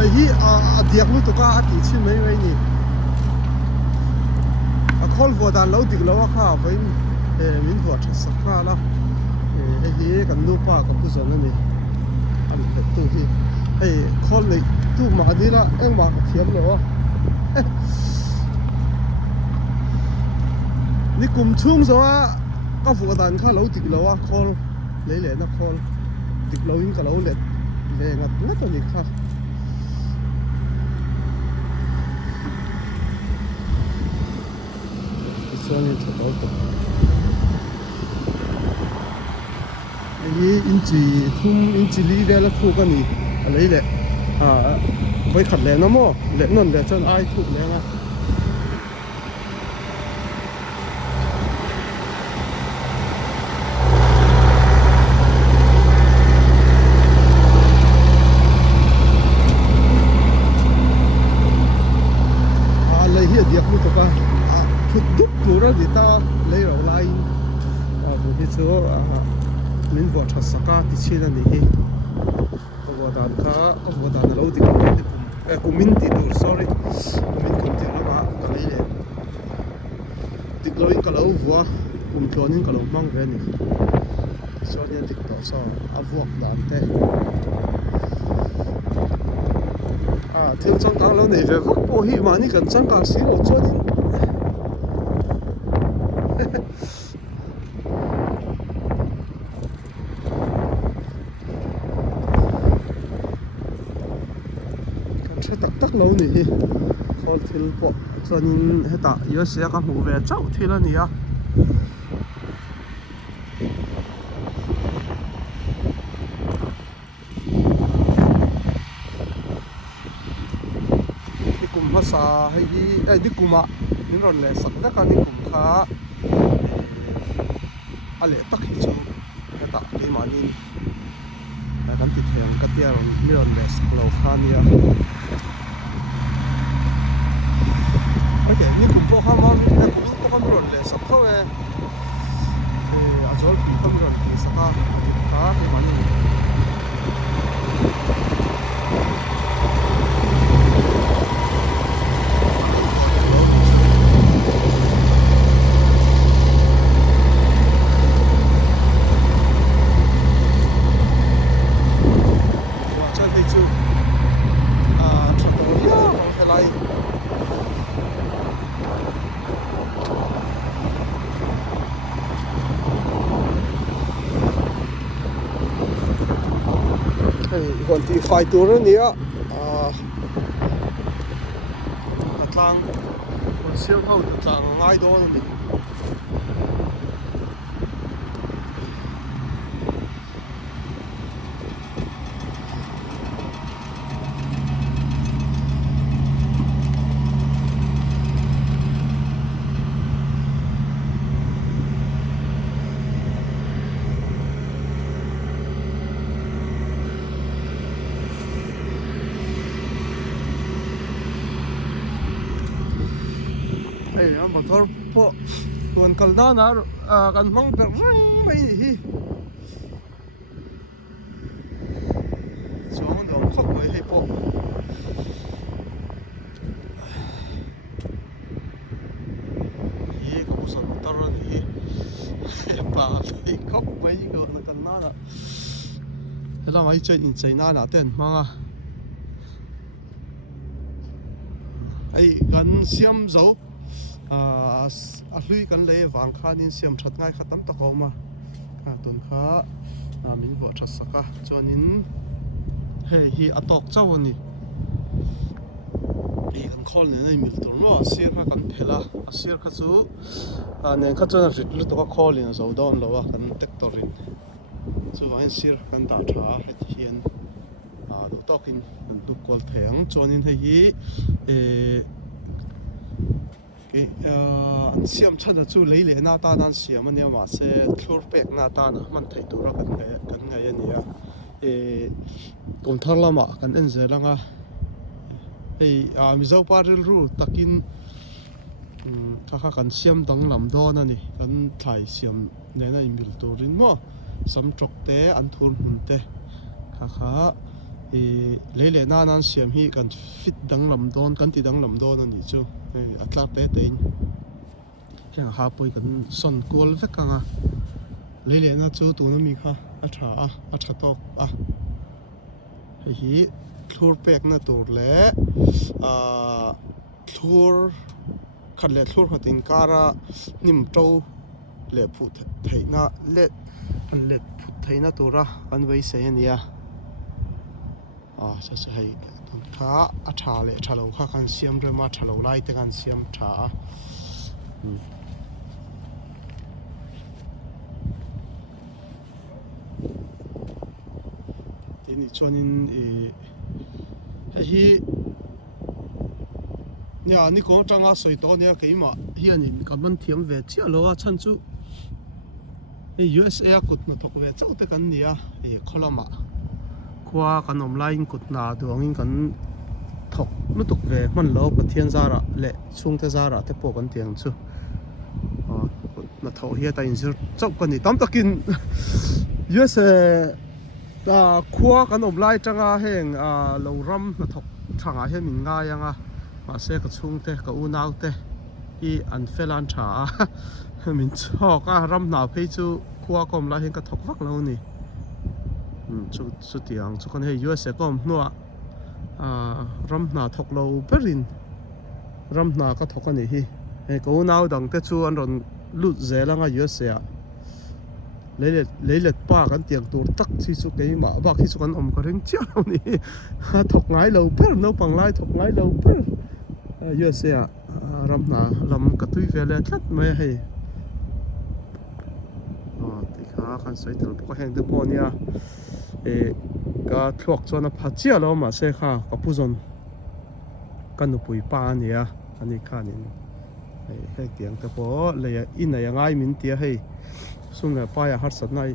lấy hi diệt luôn tụi cá thì chim mấy mấy nhỉ khol vừa đàn lâu tiếc lâu khá với mình vừa chắc sắc khá là hi cái nụ pa cái bút zone này anh phải tu hi khol này tu mà đi là em mà thiam nữaนี่กลุ่มชุ่มซะว่าก็ฝูกดันข้าเราติดเราว่าคอลเลยเลยนะคอลติดเรายิ่งกับเราเล็ดเลยงัดงัดตัวนี้ค่ะส่วนนี้จะเอาตัวไอ้อินจีทุ่มอินจีลีเวลคู่กันนี่อะไรเลยไว้ขัดแรงนะมั่วเล็ดนั่นเดี๋ยวจนไอ้ถูกแรงอ่ะเดียกนี่ตัวก็ทุกตัวเราดิตาเลยเราไล่บุตรชัวมินวัชสกัดที่เชื่อนี่วัวดานข้าวัวดานเราติดกุมินติดตัว sorry กุมินกุมติดเราก็เลยติดเราอินกับเราวัวกุมจอนินกับเรามั่งเว้นนี่ส่วนนี้ติดต่อซ้อวัวดานเต้เที่ยวจังกลางเราเนี่ยเว็บพอหิมานี่กันจังกลางสิเราจอนี่กันใช้ตักเราเนี่ยคอลทิลปะจอนี่เหตุเยอะเสียกับหูเวเจ้าที่ละเนี่ยภาษาให้ดิกุมะนี่เราเลยสักแต่การดิกุมข้าอะไรตักหิจูแต่ตักดีมานี่แต่กันติดแหงกัดเดียร์นี่เราเลยสักเราข้านี่โอเคนี่กุมพวกข้ามันนี่กุมพวกข้ามันเราเลยสักเขาอาจจะปีข้ามันเราเลยสักข้าดีมานี่คนที่ไฟตัวนี้ทางคนเชี่ยวเขาทางง่ายด้วยนี่มาทอดพอส่วนกันด้านนั้นกันมั่งแต่ไม่ฮีช่วงเดี๋ยวขับไปให้พอฮีก็สนุกตลอดฮีป่าที่ขับไปก็กันนั่นอ่ะแล้วไม่เจออินใจน่าหนาเต้นมั้งอ่ะไอ้กันเสียมเจ้าลุยกันเลยหวังข้านินเสียมชัดง่ายขัดตั้มตะกอมาตุนข้ามินวัวชัดสักจนินเฮ้ยฮีอัตอกเจ้าวันนี้กันคอลเนี่ยในมิลตัวนู้นเสียร์กันเพล่าเสียร์ข้าจูเนี่ยข้าจนริดลุตัวคอลเนี่ยจะดอนแล้วกันเทคโตรินจูว่าเสียร์กันตาช้าเฮ็ดเฮียนดูตอกินดูกอลแทงจนินเฮีเสียมชันจะจู่เลยหน้าตานั่นเสียมันเนี่ยมาเสียคลอร์เป็กหน้าตานะมันไทยตัวเรากันไงเนี่ยกุมทาร์ละมากันเอ็นเซลังมิเจ้าปาริลรู้ตักินข้ากันเสียมดังลำดอนนี่กันไทยเสียมเนี่ยนะอิมิลตัวรินมั่วสำจกเตะอันทุนหุ่นเตะข้า lấy lệ na nan siam hi kan fit dang lam don kan ti dang lam don ani chu atla te in heng ha poi kan son kol vek anga lấy lệ na chu tu na mi kha a tha tok a hi thur pek na tur le thur khat le thur hatin kara nim to le phut theina le an le phut theina tura kan vei se ania sa sa hai kha a tha le thalo kha kan siam re ma thalo lai te kan siam tha tin chuanin hi ya ni ko tanga soi to nia keima hianin kan thiam ve chia lo a chan chu USA kut na thok ve chau te kan nia kholama khwa kan om lain kut na duangin kan thok nu tuk ve man lo pathian zara le chung te zara te po kan tiang chu na tho hi ta in zir chau kan ni tam takin USA khwa kan om lai tanga heng lo ram na thok thanga he min nga yanga ma se ka chung te ka u nau te I an felan tha min chok a ram na phei chu khwa kom la hen ka thok vak lo ni chu tiang chu kan he USA kom nuwa ram na thok lo berin ram na ka thok ani hi he ko nau dang te chu an ron lut zelanga USA lấy lệ pa kan tiang tur tak chi chu ke ma ba khi chu kan om ka reng chia lo ni thok ngai lo per no pang lai thok ngai lo per USA ram na lam ka tui vele tlat mai hei ti kha kan soi tel ko heng te po nia ka thlok chona phachia lo ma se kha ka puzon kan pui pa nia ani khanin hei tiang te po le in ai ngai min tia hei sunga pa ya har sat nai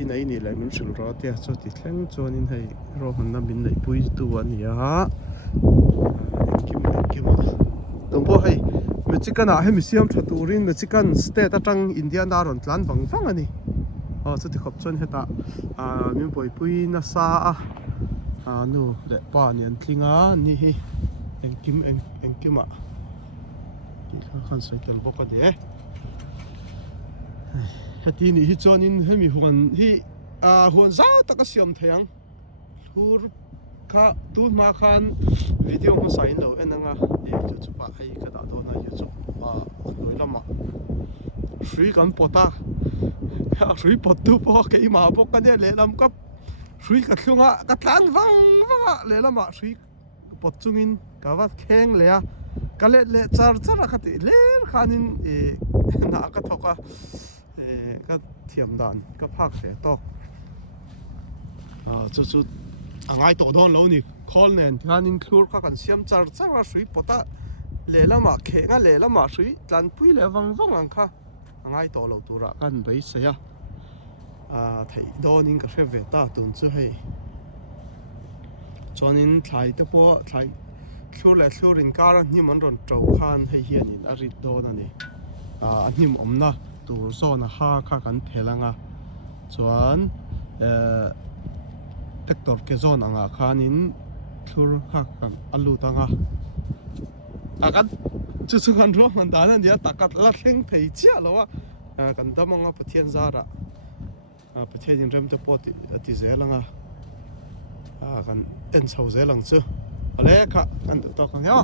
in ai ni lai min sil ro tia chu ti thleng chonin hei ro han na min nei pui tu ania kim tumpo hei mexican a he museum thaturin mexican state atang india na ron tlan wang ani chu ti khop chon heta min poi pui na sa nu le pa ni an thlinga ni hi engkima ki khan sai tel boka de heti ni hi chonin hemi huan hi huan zau taka siam thayang thur kha tu ma khan video ma sain lo enanga chu pa hai ka da do na youtube loi lama free kan pota free pot tu po ke ma po ka de le lam ka free ka thunga ka tlan wang le lama free pot chungin ka wa kheng le ka le char khati le khanin na ka thoka ka thiam dan ka phak fe to chu angai to don lo ni khol nen thanin khur kha kan siam char sui pota le lama khenga le lama sui tlan pui le wang ang kha angai to lo tura kan bai se ya thei donin ka hre ve ta tun chu hei chonin thlai te po thlai khur le khlurin kara hnim an ron tro khan hei hianin a rit don ani hnim omna tur zona ha kha kan phelanga chuan vector ke zone anga khanin thur kha kan alu tanga akan chu kan ro man dan an dia takat la thleng thei chia lowa kan damanga pathian zara pathian rem te pot ti zelanga kan en chho zelang chu ale kha kan to kan ya